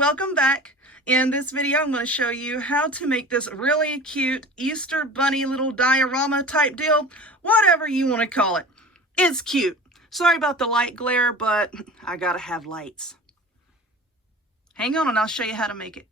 welcome back. In this video, I'm going to show you how to make this really cute Easter bunny little diorama type deal, whatever you want to call it. It's cute. Sorry about the light glare, but I gotta have lights. Hang on and I'll show you how to make it.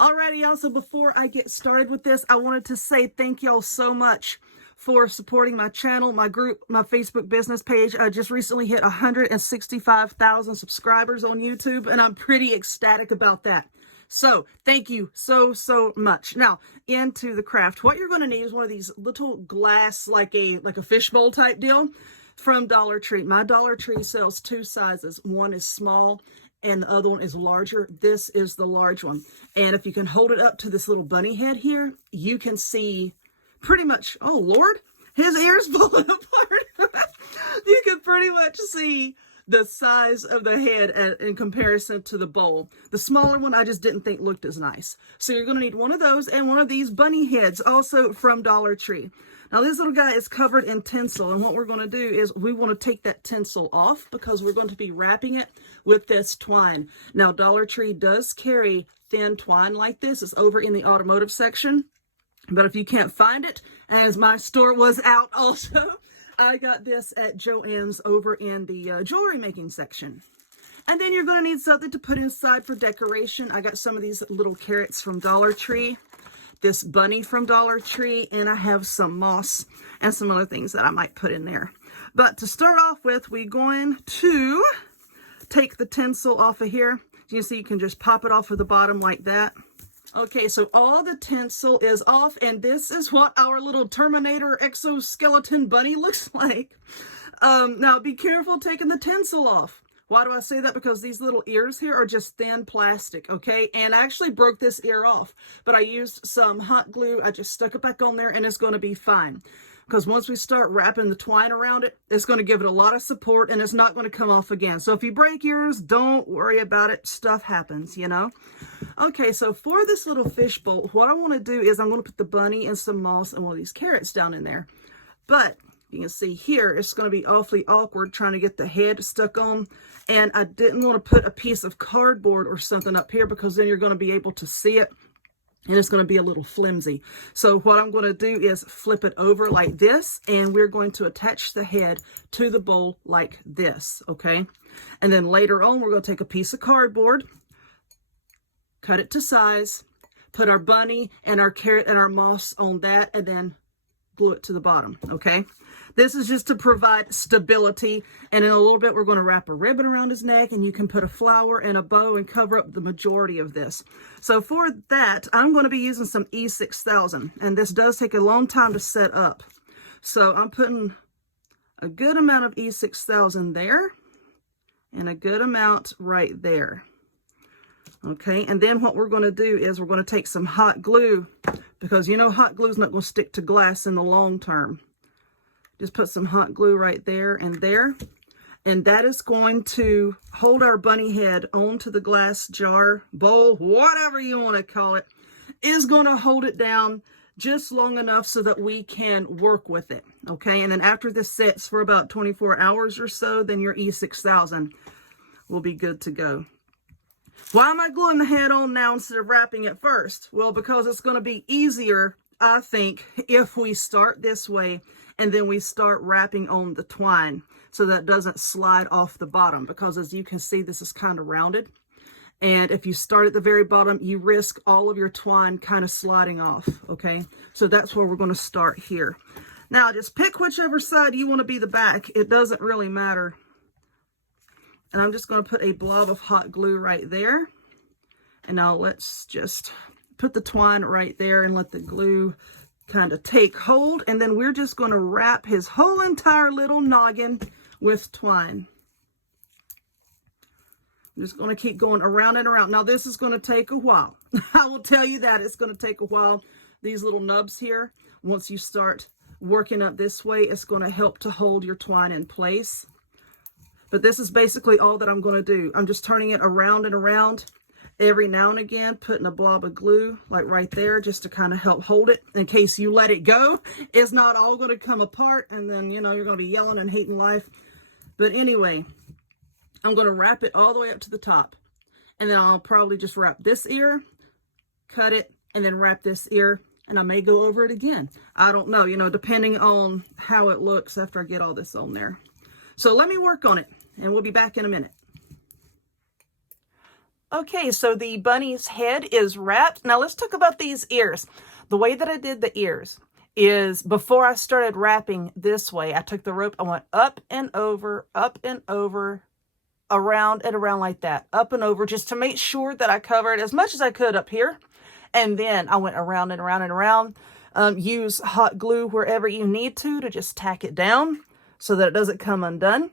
Alrighty, also before I get started with this, I wanted to say thank y'all so much for supporting my channel, my group, my Facebook business page. I just recently hit 165,000 subscribers on YouTube, and I'm pretty ecstatic about that. So thank you so much. Now into the craft. What you're going to need is one of these little glass, like a fishbowl type deal from Dollar Tree. My Dollar Tree sells two sizes. One is small and the other one is larger. This is the large one. And if you can hold it up to this little bunny head here, you can see pretty much, oh Lord, his ears falling apart. You can pretty much see the size of the head in comparison to the bowl. The smaller one I just didn't think looked as nice. So you're going to need one of those and one of these bunny heads, also from Dollar Tree. Now this little guy is covered in tinsel, and what we're going to do is we want to take that tinsel off because we're going to be wrapping it with this twine. Now Dollar Tree does carry thin twine like this. It's over in the automotive section. But if you can't find it, as my store was out also, I got this at Joann's over in the jewelry making section. And then you're going to need something to put inside for decoration. I got some of these little carrots from Dollar Tree, this bunny from Dollar Tree, and I have some moss and some other things that I might put in there. But to start off with, we're going to take the tinsel off of here. You see, you can just pop it off of the bottom like that. Okay, so all the tinsel is off, and this is what our little Terminator exoskeleton bunny looks like. Now, be careful taking the tinsel off. Why do I say that? Because these little ears here are just thin plastic, okay? And I actually broke this ear off, but I used some hot glue. I just stuck it back on there, and it's going to be fine. Because once we start wrapping the twine around it, it's going to give it a lot of support, and it's not going to come off again. So if you break yours, don't worry about it. Stuff happens, you know? Okay, so for this little fishbowl, what I want to do is I'm going to put the bunny and some moss and one of these carrots down in there. But you can see here, it's going to be awfully awkward trying to get the head stuck on. And I didn't want to put a piece of cardboard or something up here because then you're going to be able to see it. And it's going to be a little flimsy. So what I'm going to do is flip it over like this, and we're going to attach the head to the bowl like this, okay? And then later on, we're going to take a piece of cardboard, cut it to size, put our bunny and our carrot and our moss on that, and then glue it to the bottom, okay? This is just to provide stability, and in a little bit we're going to wrap a ribbon around his neck, and you can put a flower and a bow and cover up the majority of this. So for that, I'm going to be using some E6000, and this does take a long time to set up. So I'm putting a good amount of E6000 there, and a good amount right there. Okay, and then what we're going to do is we're going to take some hot glue, because you know hot glue is not going to stick to glass in the long term. Just put some hot glue right there, and that is going to hold our bunny head onto the glass jar, bowl, whatever you want to call it, is going to hold it down just long enough so that we can work with it, okay? And then after this sets for about 24 hours or so, then your E6000 will be good to go. Why am I gluing the head on now instead of wrapping it first? Well, because it's going to be easier, I think, if we start this way and then we start wrapping on the twine so that it doesn't slide off the bottom, because as you can see, this is kind of rounded. And if you start at the very bottom, you risk all of your twine kind of sliding off, okay? So that's where we're going to start here. Now, just pick whichever side you want to be the back. It doesn't really matter. And I'm just going to put a blob of hot glue right there. And now let's just put the twine right there and let the glue kind of take hold. And then we're just going to wrap his whole entire little noggin with twine. I'm just going to keep going around and around. Now this is going to take a while. I will tell you that it's going to take a while. These little nubs here, once you start working up this way, it's going to help to hold your twine in place. But this is basically all that I'm going to do. I'm just turning it around and around every now and again, putting a blob of glue like right there just to kind of help hold it in case you let it go. It's not all going to come apart, and then, you know, you're going to be yelling and hating life. But anyway, I'm going to wrap it all the way up to the top. And then I'll probably just wrap this ear, cut it, and then wrap this ear. And I may go over it again. I don't know, you know, depending on how it looks after I get all this on there. So let me work on it, and we'll be back in a minute. Okay, so the bunny's head is wrapped. Now let's talk about these ears. The way that I did the ears is before I started wrapping this way, I took the rope, I went up and over, around and around like that, up and over, just to make sure that I covered as much as I could up here. And then I went around and around and around. Use hot glue wherever you need to just tack it down so that it doesn't come undone.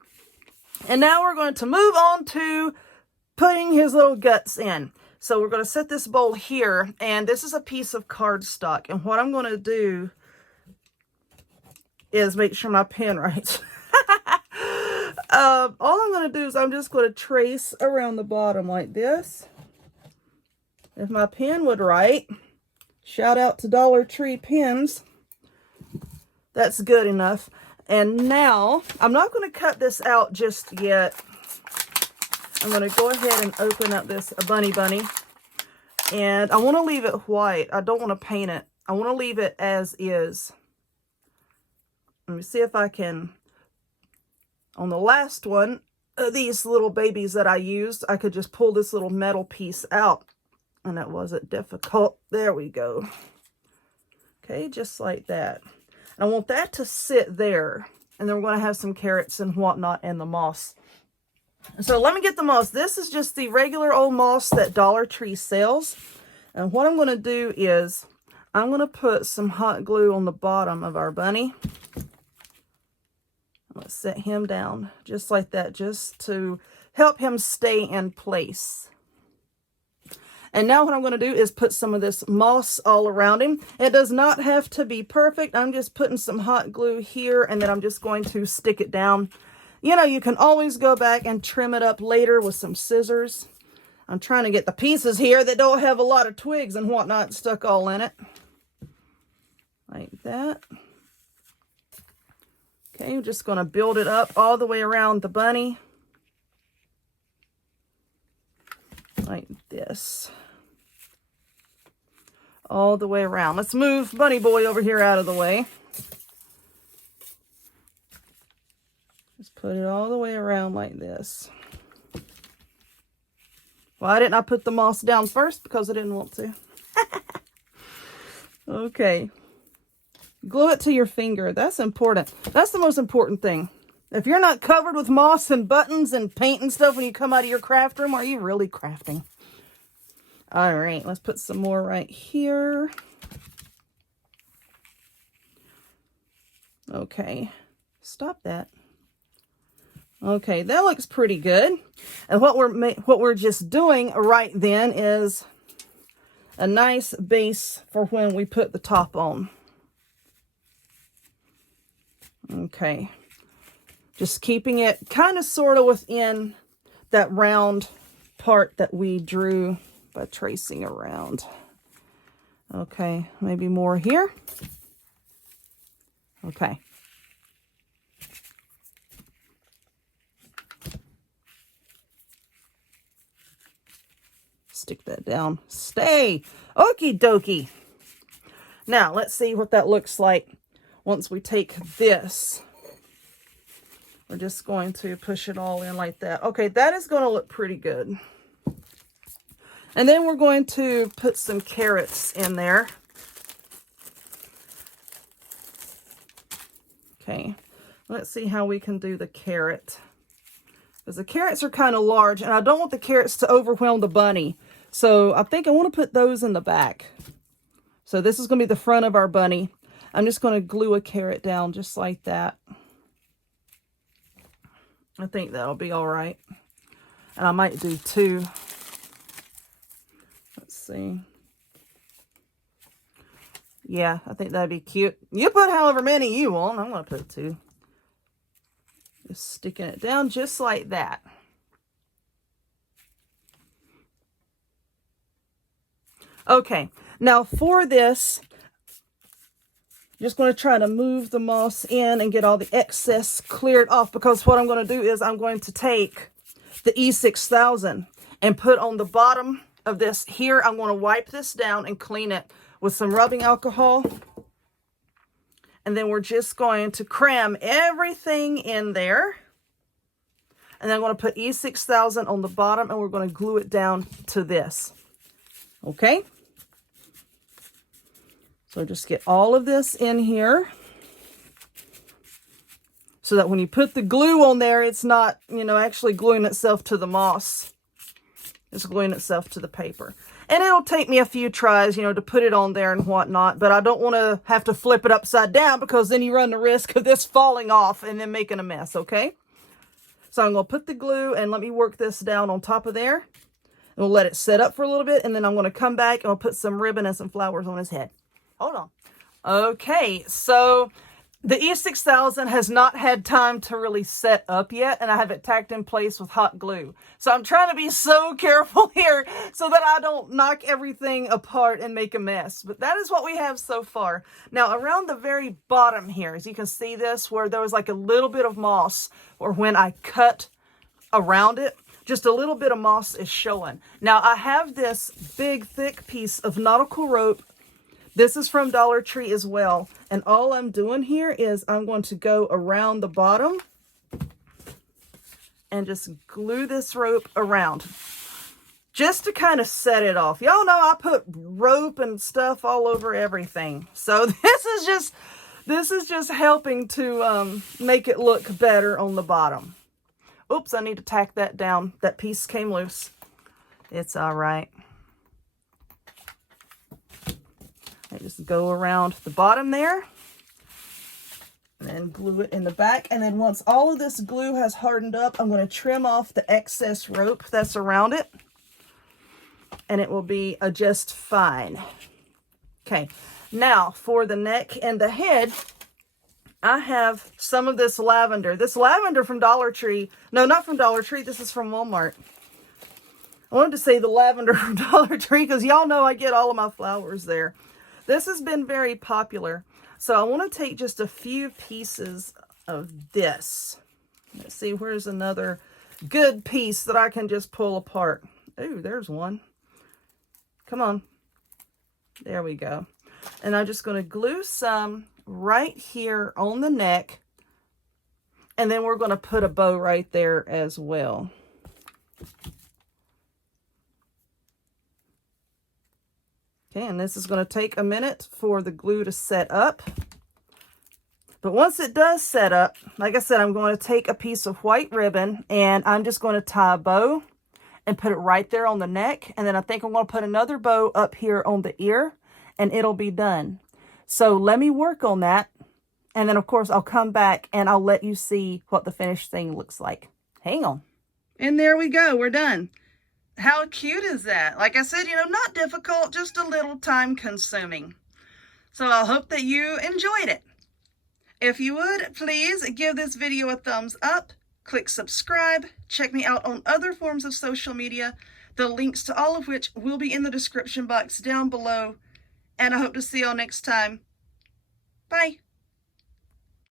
And now we're going to move on to putting his little guts in. So we're going to set this bowl here, and this is a piece of cardstock. And what I'm going to do is make sure my pen writes. All I'm going to do is I'm just going to trace around the bottom like this. If my pen would write, shout out to Dollar Tree pens. That's good enough. And now, I'm not going to cut this out just yet. I'm going to go ahead and open up this bunny. And I want to leave it white. I don't want to paint it. I want to leave it as is. Let me see if I can. On the last one, these little babies that I used, I could just pull this little metal piece out. And that wasn't difficult. There we go. Okay, just like that. And I want that to sit there. And then we're going to have some carrots and whatnot and the moss. So let me get the moss. This is just the regular old moss that Dollar Tree sells. And what I'm going to do is I'm going to put some hot glue on the bottom of our bunny. Let's set him down just like that, just to help him stay in place. And now what I'm going to do is put some of this moss all around him. It does not have to be perfect. I'm just putting some hot glue here, and then I'm just going to stick it down. You know, you can always go back and trim it up later with some scissors. I'm trying to get the pieces here that don't have a lot of twigs and whatnot stuck all in it. Like that. Okay, I'm just going to build it up all the way around the bunny. Like this. All the way around. Let's move Bunny Boy over here out of the way. Just put it all the way around like this. Why didn't I put the moss down first? Because I didn't want to. Okay. Glue it to your finger. That's important. That's the most important thing. If you're not covered with moss and buttons and paint and stuff when you come out of your craft room, are you really crafting? All right, let's put some more right here. Okay, stop that. Okay, that looks pretty good. And what we're just doing right then is a nice base for when we put the top on. Okay, just keeping it kind of sort of within that round part that we drew by tracing around. Okay, maybe more here. Okay. Stick that down. Stay. Okie dokie. Now, let's see what that looks like once we take this. We're just going to push it all in like that. Okay, that is going to look pretty good. And then we're going to put some carrots in there. Okay, let's see how we can do the carrot. Because the carrots are kind of large, and I don't want the carrots to overwhelm the bunny. So I think I want to put those in the back. So this is going to be the front of our bunny. I'm just going to glue a carrot down just like that. I think that'll be all right. And I might do two. Let's see. Yeah, I think that'd be cute. You put however many you want. I'm going to put two. Just sticking it down just like that. Okay, now for this, just going to try to move the moss in and get all the excess cleared off, because what I'm going to do is I'm going to take the E6000 and put on the bottom of this. Here, I'm going to wipe this down and clean it with some rubbing alcohol. And then we're just going to cram everything in there. And then I'm going to put E6000 on the bottom, and we're going to glue it down to this. Okay? So just get all of this in here so that when you put the glue on there, it's not, you know, actually gluing itself to the moss. It's gluing itself to the paper. And it'll take me a few tries, you know, to put it on there and whatnot, but I don't want to have to flip it upside down because then you run the risk of this falling off and then making a mess, okay? So I'm going to put the glue and let me work this down on top of there. And we'll let it set up for a little bit, and then I'm going to come back and I'll put some ribbon and some flowers on his head. Hold on. Okay, so the E6000 has not had time to really set up yet, and I have it tacked in place with hot glue. So I'm trying to be so careful here so that I don't knock everything apart and make a mess. But that is what we have so far. Now, around the very bottom here, as you can see this, where there was like a little bit of moss, or when I cut around it, just a little bit of moss is showing. Now, I have this big, thick piece of nautical rope. This is from Dollar Tree as well. And all I'm doing here is I'm going to go around the bottom and just glue this rope around just to kind of set it off. Y'all know I put rope and stuff all over everything. So this is just helping to make it look better on the bottom. Oops, I need to tack that down. That piece came loose. It's all right. I just go around the bottom there and then glue it in the back. And then once all of this glue has hardened up, I'm going to trim off the excess rope that's around it, and it will be just fine. Okay, now for the neck and the head, I have some of this lavender. This lavender from Dollar Tree. No, not from Dollar Tree. This is from Walmart. I wanted to say the lavender from Dollar Tree because y'all know I get all of my flowers there. This has been very popular. So I want to take just a few pieces of this. Let's see, where's another good piece that I can just pull apart. Ooh, there's one. Come on. There we go. And I'm just going to glue some right here on the neck. And then we're going to put a bow right there as well. Okay, and this is going to take a minute for the glue to set up. But once it does set up, like I said, I'm going to take a piece of white ribbon and I'm just going to tie a bow and put it right there on the neck. And then I think I'm going to put another bow up here on the ear and it'll be done. So let me work on that. And then, of course, I'll come back and I'll let you see what the finished thing looks like. Hang on. And there we go. We're done. How cute is that? Like I said, you know, not difficult, just a little time consuming. So I hope that you enjoyed it. If you would, please give this video a thumbs up, click subscribe, check me out on other forms of social media, the links to all of which will be in the description box down below. And I hope to see y'all next time. Bye.